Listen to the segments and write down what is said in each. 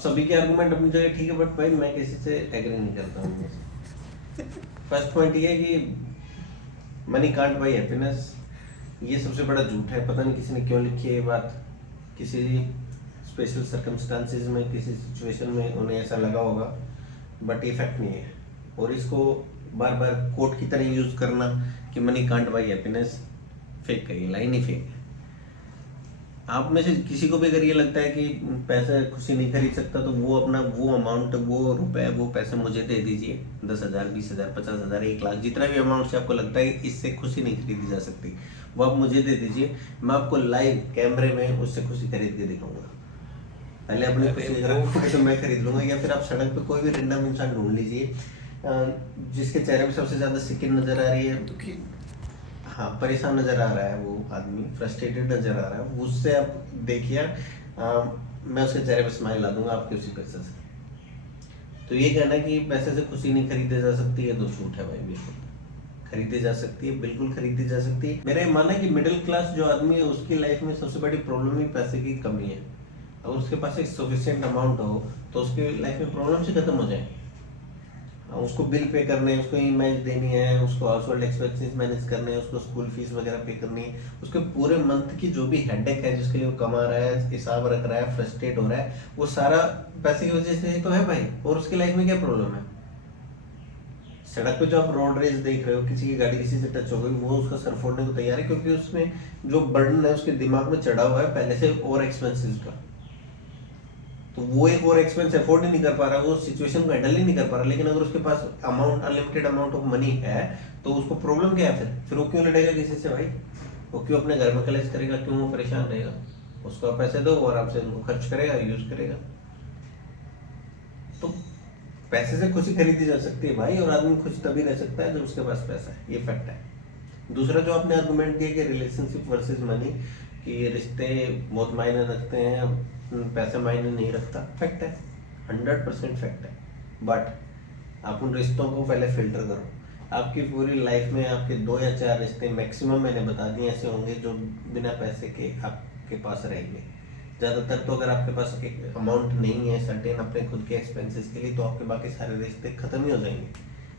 सभी के आर्गुमेंट अपनी जगह ठीक है, बट भाई मैं किसी से एग्री नहीं करता हूँ। फर्स्ट पॉइंट ये है कि मनी कांट बाई हैप्पीनेस, ये सबसे बड़ा झूठ है। पता नहीं किसी ने क्यों लिखी है ये बात, किसी स्पेशल सर्कमस्टांसिस में, किसी सिचुएशन में उन्हें ऐसा लगा होगा, बट ये फैक्ट नहीं है। और इसको बार बार कोट की तरह यूज करना कि money can't by happiness, fake है, ये लाइन ही फेक है। आप में से किसी को भी अगर ये लगता है कि पैसा खुशी नहीं खरीद सकता, तो वो अपना वो अमाउंट, वो रुपए, वो पैसे मुझे दे दीजिए। 10,000, 20,000, 50,000, 1 लाख, जितना भी अमाउंट से आपको लगता है इससे खुशी नहीं खरीदी जा सकती, वो आप मुझे दे दीजिए। मैं आपको लाइव कैमरे में उससे खुशी खरीद के दिखाऊंगा। पहले अपनी खुशी अगर मैं खरीद लूंगा, या फिर आप सड़क पे कोई भी रैंडम इंसान ढूंढ लीजिए जिसके चेहरे पे सबसे ज्यादा सिकिन नजर आ रही है, दुखी, हाँ परेशान नजर आ रहा है, वो आदमी फ्रस्ट्रेटेड नजर आ रहा है, उससे आप देखिए, मैं उसके चेहरे पे स्माइल ला दूंगा आपके उसी पैसे से। तो ये कहना कि पैसे से खुशी नहीं खरीदी जा सकती है तो झूठ है भाई। बिल्कुल खरीदी जा सकती है, बिल्कुल खरीदी जा सकती है। मेरा ये मानना है कि मिडिल क्लास जो आदमी है उसकी लाइफ में सबसे बड़ी प्रॉब्लम ही पैसे की कमी है। अगर उसके पास एक सफिशिएंट अमाउंट हो तो उसकी लाइफ में प्रॉब्लम से खत्म हो जाए। उसको बिल पे करने हैं, उसको ईएमआई देनी है, उसको हाउस होल्ड एक्सपेंसेस मैनेज करने हैं, उसको स्कूल फीस वगैरह पे करनी है, उसके पूरे मंथ की जो भी हेडेक है जिसके लिए वो कमा रहा है, हिसाब रख रहा है, फ्रस्ट्रेट हो रहा है, वो सारा पैसे की वजह से ही तो है भाई। और उसकी लाइफ में क्या प्रॉब्लम है? सड़क पे जो आप रोड रेज देख रहे हो, किसी की गाड़ी किसी से टच हो गई, वो उसका सर फोड़ने को तैयार है, क्योंकि उसमें जो बर्डन है उसके दिमाग में चढ़ा हुआ है पहले से और एक्सपेंसेस का। तो वो एक और एक्सपेंस अफोर्ड ही नहीं कर पा रहा, वो सिचुएशन को हैंडल ही नहीं कर पा रहा। लेकिन अगर उसके पास amount, unlimited amount of money है, तो उसको प्रॉब्लम क्या है? फिर वो क्यों लड़ेगा किसी से भाई? वो क्यों अपने घर में कलेश करेगा? क्यों वो परेशान रहेगा? उसको पैसे दो और आपसे उनको खर्च करेगा, यूज करेगा। तो पैसे से खुशी खरीदी जा सकती है भाई, और आदमी खुश तभी रह सकता है जब उसके पास पैसा है, ये फैक्ट है। दूसरा जो आपने आर्गुमेंट दिया कि रिलेशनशिप वर्सेस मनी, कि रिश्ते बहुत मायने रखते हैं, पैसा मायने नहीं रखता, फैक्ट है, 100% फैक्ट है। बट आप उन रिश्तों को पहले फिल्टर करो। आपकी पूरी लाइफ में आपके 2 या 4 रिश्ते मैक्सिमम, मैंने बता दिए, ऐसे होंगे जो बिना पैसे के आपके पास रहेंगे। ज़्यादातर तो अगर आपके पास एक अमाउंट नहीं है सर्टेन अपने खुद के एक्सपेंसेस के लिए, तो आपके बाकी सारे रिश्ते खत्म ही हो जाएंगे।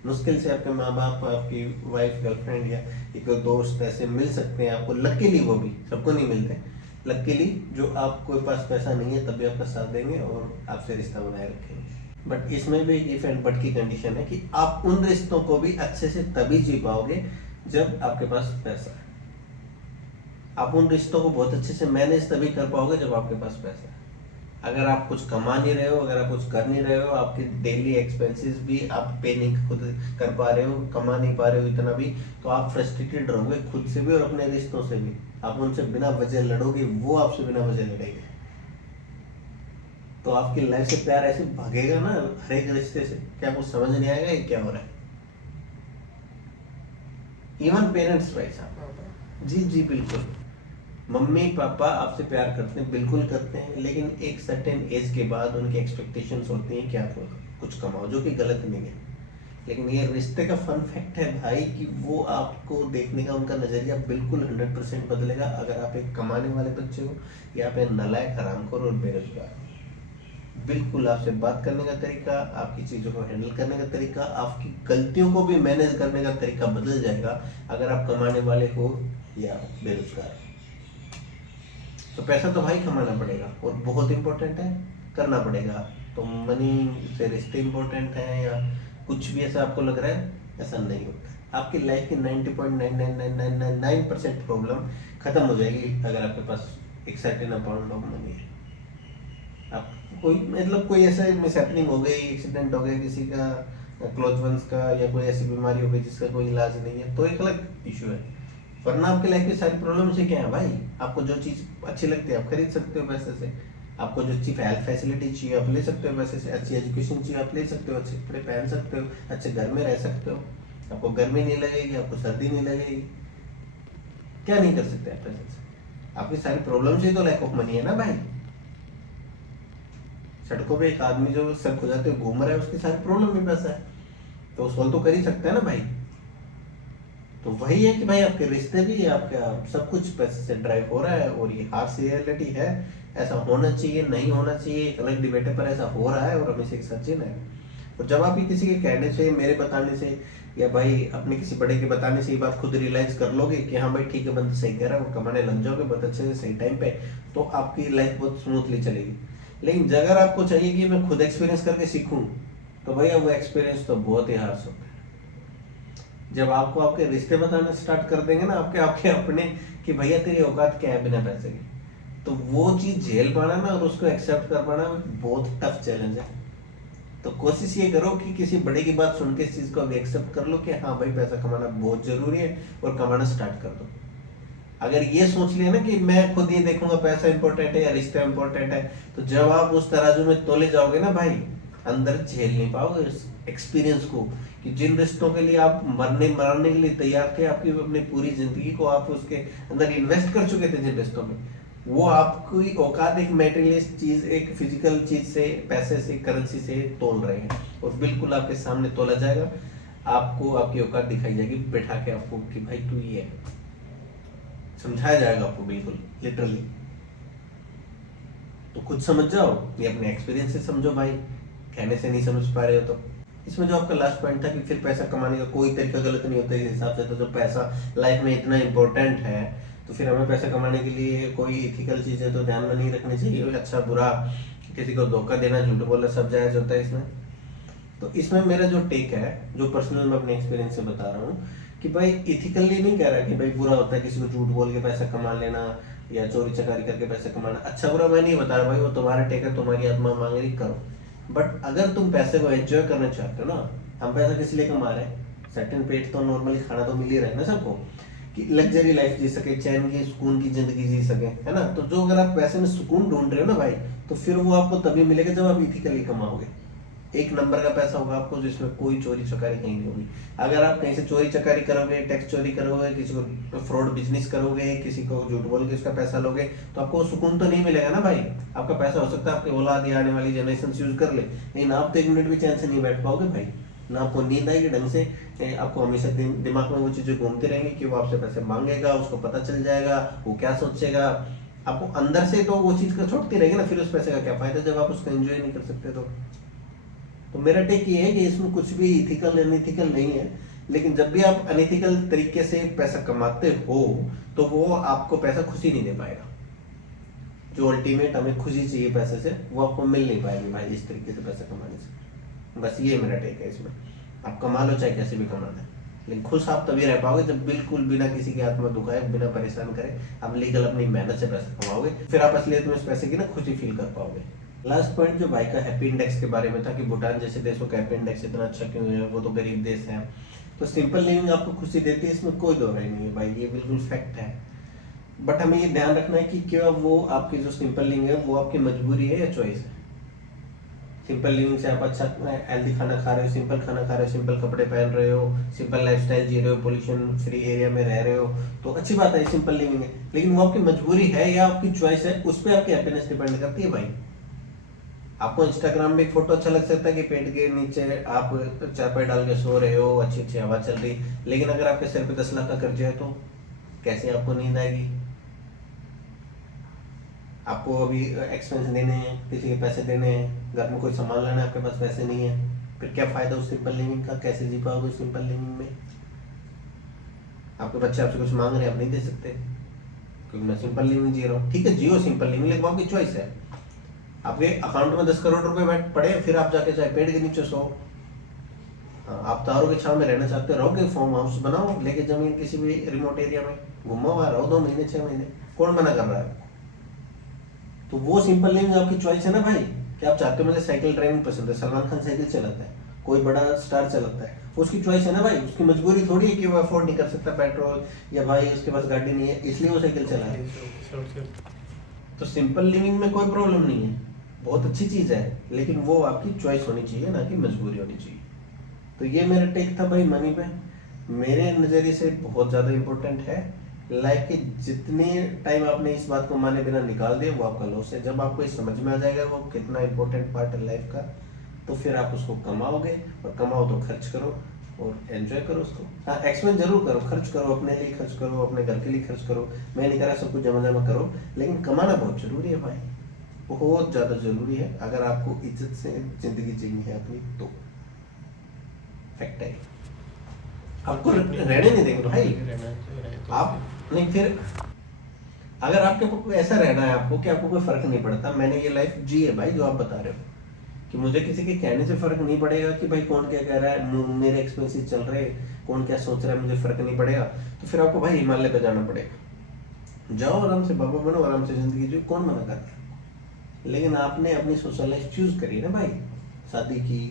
मुश्किल से आपके माँ बाप, आपकी वाइफ, गर्लफ्रेंड या एक दोस्त ऐसे मिल सकते हैं आपको, लकीली, वो भी सबको नहीं मिलते, लकीली, जो आपके पास पैसा नहीं है तब भी आपका साथ देंगे और आपसे रिश्ता बनाए रखेंगे। बट इसमें भी इफ एंड बट की कंडीशन है कि आप उन रिश्तों को भी अच्छे से तभी जी पाओगे जब आपके पास पैसा है। आप उन रिश्तों को बहुत अच्छे से मैनेज तभी कर पाओगे जब आपके पास पैसा है। अगर आप कुछ कमा नहीं रहे हो, अगर आप कुछ कर नहीं रहे हो, आपके डेली एक्सपेंसेस भी आप पे नहीं खुद कर पा रहे हो, कमा नहीं पा रहे हो इतना भी, तो आप फ्रस्ट्रेटेड रहोगे खुद से भी और अपने रिश्तों से भी। आप उनसे बिना वजह लड़ोगे, वो आपसे बिना वजह लड़ेंगे। तो आपकी लाइफ से प्यार ऐसे भागेगा ना हर एक रिश्ते से कि आपको समझ नहीं आएगा ये क्या हो रहा है। इवन पेरेंट्स भाई साहब, जी जी बिल्कुल, मम्मी पापा आपसे प्यार करते हैं, बिल्कुल करते हैं, लेकिन एक सर्टेन एज के बाद उनकी एक्सपेक्टेशंस होती हैं कि आप कुछ कमाओ, जो कि गलत नहीं है। लेकिन ये रिश्ते का फन फैक्ट है भाई कि वो आपको देखने का उनका नजरिया बिल्कुल 100% बदलेगा अगर आप एक कमाने वाले बच्चे हो या आप एक नालायक, हरामखोर और बेरोजगार हो। बिल्कुल आपसे बात करने का तरीका, आपकी चीजों को हैंडल करने का तरीका, आपकी गलतियों को भी मैनेज करने का तरीका बदल जाएगा अगर आप कमाने वाले हो या बेरोजगार हो। तो पैसा तो भाई कमाना पड़ेगा और बहुत इंपॉर्टेंट है, करना पड़ेगा। तो मनी से रिश्ते इंपॉर्टेंट है या कुछ भी ऐसा आपको लग रहा है, ऐसा नहीं होता। आपकी लाइफ की 90.99999% प्रॉब्लम खत्म हो जाएगी अगर आपके पास एक सर्टेन अमाउंट ऑफ मनी है। आप कोई मतलब कोई ऐसा मिसहैपनिंग हो गई, एक्सीडेंट हो गया किसी का, क्लोज वंस का, या कोई ऐसी बीमारी हो गई जिसका कोई इलाज नहीं है, तो एक अलग इशू है। वरना आपकी लाइफ की सारी प्रॉब्लम से क्या है भाई? आपको जो चीज अच्छी लगती है आप खरीद सकते हो पैसे से, आपको जो अच्छी हेल्थ फैसिलिटी चाहिए आप ले सकते हो पैसे से, अच्छी एजुकेशन चाहिए आप ले सकते हो, अच्छे कपड़े पहन सकते हो, अच्छे घर में रह सकते हो, आपको गर्मी नहीं लगेगी, आपको सर्दी नहीं लगेगी। क्या नहीं कर सकते आप पैसे से? आपकी सारी प्रॉब्लम से तो लैक ऑफ मनी है ना भाई। सड़कों पे एक आदमी जो सर खुजाते हुए घूम रहा है, उसकी सारी प्रॉब्लम में पैसा है, तो सॉल्व तो कर ही सकते हैं ना भाई। तो वही है कि भाई आपके रिश्ते भी, आपका सब कुछ पैसे से ड्राइव हो रहा है, और ये हार्श रियलिटी है ऐसा होना चाहिए नहीं होना चाहिए एक अलग डिबेट है, पर ऐसा हो रहा है और हमें इसी के साथ जीना है। और जब आप ये किसी के कहने से, मेरे बताने से, या भाई अपने किसी बड़े के बताने से ये बात खुद रियलाइज कर लोगे कि हाँ भाई ठीक है बंदा सही कह रहा है, वो कमाने लग जाओगे बहुत अच्छे से सही टाइम पे, तो आपकी लाइफ बहुत स्मूथली चलेगी। लेकिन अगर आपको चाहिए कि मैं खुद एक्सपीरियंस करके सीखूं, तो भैया वो एक्सपीरियंस तो बहुत ही हार्श होता है। जब आपको आपके रिश्ते बताने स्टार्ट कर देंगे ना आपके आपके अपने, कि भैया तेरी औकात क्या है बिना पैसे की, तो वो चीज झेल पाना ना और उसको एक्सेप्ट कर पाना बहुत टफ चैलेंज है। तो कोशिश ये करो कि किसी बड़े की बात सुन के इस चीज को अभी एक्सेप्ट कर लो कि हाँ भाई पैसा कमाना बहुत जरूरी है, और कमाना स्टार्ट कर दो। अगर ये सोच लिया ना कि मैं खुद ये देखूंगा पैसा इंपॉर्टेंट है या रिश्ता इंपॉर्टेंट है, तो जब आप उस तराजू में तोले जाओगे ना भाई, अंदर झेल नहीं पाओगे उस एक्सपीरियंस को, कि जिन रिश्तों के लिए आप मरने मरने के लिए तैयार थे, आपकी अपनी पूरी जिंदगी को आप उसके अंदर इन्वेस्ट कर चुके थे जिन रिश्तों में, वो आपकी औकात एक मेटेरियलिस्ट चीज, एक फिजिकल चीज से, पैसे से, करेंसी से तोल रहे हैं, और बिल्कुल आपके सामने तोला जाएगा, आपको आपकी औकात दिखाई जाएगी बैठा के आपको कि भाई तू ये है, समझाया जाएगा आपको बिल्कुल लिटरली। तो खुद समझ जाओ, ये अपने एक्सपीरियंस से समझो भाई, कहने से नहीं समझ पा रहे हो तो। इसमें जो आपका लास्ट पॉइंट था कि फिर पैसा कमाने का कोई तरीका गलत नहीं होता इस हिसाब से, तो जब पैसा लाइफ में इतना इंपॉर्टेंट है, तो फिर हमें पैसा कमाने के लिए कोई इथिकल चीजें तो ध्यान में नहीं रखनी चाहिए, अच्छा बुरा, किसी को धोखा देना, झूठ बोलना सब जायज होता है इसमें। तो इसमें मेरा जो टेक है, जो पर्सनल मैं अपने एक्सपीरियंस से बता रहा हूँ, कि भाई इथिकली नहीं कह रहा कि भाई बुरा होता है किसी को झूठ बोल के पैसा कमा लेना या चोरी चकारी करके पैसा कमाना, अच्छा बुरा मैं नहीं बता रहा भाई, वो तुम्हारा टेक है, तुम्हारी आत्मा मांग रही करो। बट अगर तुम पैसे को एंजॉय करना चाहते हो ना, हम पैसा किस लिए कमा रहे हैं, सर्टेन पेट तो नॉर्मली खाना तो मिल ही रहा है ना सबको, कि लग्जरी लाइफ जी सके, चैन की सुकून की जिंदगी जी सके, है ना। तो जो अगर आप पैसे में सुकून ढूंढ रहे हो ना भाई, तो फिर वो आपको तभी मिलेगा जब आप इथिकली कमाओगे। एक नंबर का पैसा होगा आपको जिसमें कोई चोरी चकारी कहीं नहीं होगी। अगर आप कहीं से चोरी चकारी करोगे, टैक्स चोरी करोगे, किसी को फ्रॉड बिजनेस करोगे, किसी को झूठ बोल के उसका पैसा लोगे, तो आपको सुकून तो नहीं मिलेगा ना भाई। आपका पैसा हो सकता है आपके औलाद या आने वाली जनरेशन यूज कर ले, लेकिन आप तो एक मिनट भी चैन से नहीं बैठ पाओगे भाई, ना आपको नींद आएगी ढंग से, आपको हमेशा दिमाग में वो चीजें घूमती रहेंगी कि वो आपसे पैसे मांगेगा, उसको पता चल जाएगा वो क्या सोचेगा, आपको अंदर से तो वो चीज का छूटती रहेगी ना, फिर उस पैसे का क्या फायदा जब आप उसको एंजॉय नहीं कर सकते। तो मेरा टेक ये है कि इसमें कुछ भी इथिकल अनइथिकल नहीं है, लेकिन जब भी आप अनइथिकल तरीके से पैसा कमाते हो, तो वो आपको पैसा खुशी नहीं दे पाएगा। जो अल्टीमेट हमें खुशी चाहिए पैसे से, वो आपको मिल नहीं पाएगी भाई इस तरीके से पैसा कमाने से। बस ये मेरा टेक है इसमें। आप कमा लो चाहे कैसे भी कमाना है, लेकिन खुश आप तभी रह पाओगे जब बिल्कुल बिना किसी की आत्मा दुखाए, बिना परेशान करे, आप लीगल अपनी मेहनत से पैसा कमाओगे, फिर आप असलियत में उस पैसे की ना खुशी फील कर पाओगे। लास्ट पॉइंट जो भाई का हैप्पी इंडेक्स के बारे में था, कि भूटान जैसे देशों का हैप्पी इंडेक्स इतना अच्छा क्यों है, वो तो गरीब देश है। तो सिंपल लिविंग आपको खुशी देती है, इसमें कोई दो राय नहीं है भाई, ये बिल्कुल फैक्ट है। बट हमें ये ध्यान रखना है कि क्या वो आपकी जो सिंपल लिविंग है वो आपकी मजबूरी है या चॉइस है। सिंपल लिविंग से आप अच्छा हेल्दी खाना खा रहे हो, सिंपल खाना खा रहे हो, सिंपल कपड़े पहन रहे हो, सिंपल लाइफस्टाइल जी रहे हो, पोल्यूशन फ्री एरिया में रह रहे हो, तो अच्छी बात है, सिंपल लिविंग है। लेकिन वो आपकी मजबूरी है या आपकी चॉइस है, उस पर आपकी हैप्पीनेस डिपेंड करती है भाई। आपको इंस्टाग्राम में एक फोटो अच्छा लग सकता है कि पेट के नीचे आप चारपाई डाल के सो रहे हो, अच्छी अच्छी हवा चल रही, लेकिन अगर आपके सिर पे 10 लाख का कर्जा है, तो कैसे आपको नींद आएगी। आपको अभी एक्सपेंस देने हैं, किसी के पैसे देने हैं, घर में कोई सामान लाना है, आपके पास पैसे नहीं है, फिर क्या फायदा उस सिंपल लिविंग का, कैसे जी पाओगे सिंपल लिविंग में। आपके बच्चे आपसे कुछ मांग रहे हैं, आप नहीं दे सकते क्योंकि मैं सिंपल लिविंग जी रहा हूँ। ठीक है, जियो सिंपल लिविंग, लेकिन आपकी चॉइस है। आपके अकाउंट में 10 करोड़ रुपए बैठ पड़े, फिर आप जाके चाहे पेड़ के नीचे सो, आप तारों की छांव में रहना चाहते हो, रहोगे, फार्म हाउस बनाओ, लेके जमीन किसी भी रिमोट एरिया में घूमो, वहां रहो 2 महीने 6 महीने, कौन मना कर रहा है। तो वो सिंपल लिविंग आपकी चॉइस है ना भाई, कि आप चाहते हो मुझे साइकिल ड्राइविंग पसंद है, सलमान खान साइकिल चलाता है, कोई बड़ा स्टार चलाता है, उसकी चॉइस है ना भाई, उसकी मजबूरी थोड़ी है कि वो अफोर्ड नहीं कर सकता पेट्रोल, या भाई उसके पास गाड़ी नहीं है इसलिए वो साइकिल चला रहा है। तो सिंपल लिविंग में कोई प्रॉब्लम नहीं है, बहुत अच्छी चीज है, लेकिन वो आपकी चॉइस होनी चाहिए, ना कि मजबूरी होनी चाहिए। तो ये मेरा टेक था भाई मनी पे, मेरे नज़रिए से बहुत ज़्यादा इम्पोर्टेंट है। लाइफ के जितने टाइम आपने इस बात को माने बिना निकाल दिया, वो आपका लॉस है। जब आपको ये समझ में आ जाएगा वो कितना इम्पोर्टेंट पार्ट है लाइफ का, तो फिर आप उसको कमाओगे, और कमाओ तो खर्च करो और एंजॉय करो उसको। हाँ, एक्सपेंस जरूर करो, खर्च करो, अपने लिए खर्च करो, अपने घर के लिए खर्च करो, मैं नहीं कह रहा सब कुछ जमा जमा करो, लेकिन कमाना बहुत जरूरी है भाई। बहुत ज़्यादा ज़रूरी है अगर आपको इज्जत से ज़िंदगी जीनी है अपनी तो। फैक्ट है, आपको रहने नहीं देंगे भाई आप। नहीं फिर अगर आपके को ऐसा रहना है आपको कि आपको कोई फर्क नहीं पड़ता, मैंने ये लाइफ जी है भाई जो आप बता रहे हो कि मुझे किसी के कहने से फर्क नहीं पड़ेगा कि भाई कौन क्या कह रहा है, मेरे एक्सपेंसेस चल रहे हैं, कौन क्या सोच रहा है, मुझे फर्क नहीं पड़ेगा, तो फिर आपको भाई हिमालय पे जाना पड़ेगा। जाओ आराम से बाबा बनो, आराम से जिंदगी जियो, कौन मना कर रहा है। लेकिन आपने अपनी सोशल लाइफ चूज करी है ना भाई, शादी की,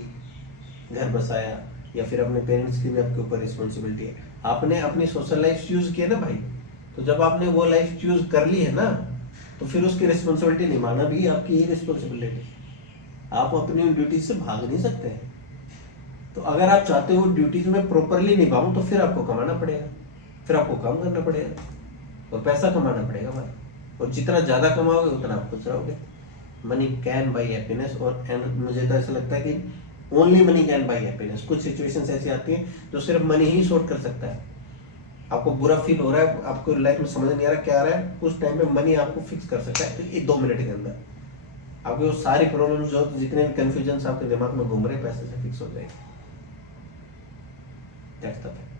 घर बसाया, या फिर अपने पेरेंट्स की भी आपके ऊपर रिस्पॉन्सिबिलिटी है, आपने अपनी सोशल लाइफ चूज की है ना भाई। तो जब आपने वो लाइफ चूज कर ली है ना, तो फिर उसकी रिस्पॉन्सिबिलिटी निभाना भी आपकी ही रिस्पॉन्सिबिलिटी। आप अपनी ड्यूटी से भाग नहीं सकते हैं। तो अगर आप चाहते हो ड्यूटीज में प्रॉपरली निभाऊं तो फिर आपको कमाना पड़ेगा, फिर आपको काम करना पड़ेगा और पैसा कमाना पड़ेगा भाई। और जितना ज्यादा कमाओगे उतना आप खुश रहोगे। Money can buy happiness. और एंड मुझे तो ऐसा लगता है कि only money can buy happiness. कुछ सिचुएशंस ऐसी आती हैं जो सिर्फ मनी ही सॉर्ट कर सकता है। आपको बुरा फील हो रहा है, आपको लाइफ में समझ नहीं आ रहा क्या आ रहा है, उस टाइम पे मनी आपको फिक्स कर सकता है। तो ये 2 मिनट के अंदर आपकी वो सारी प्रॉब्लम्स जो जितने भी कंफ्यूजन आपके दिमाग में घूम रहे हैं पैसे से फिक्स हो जाएंगे। That's the fact.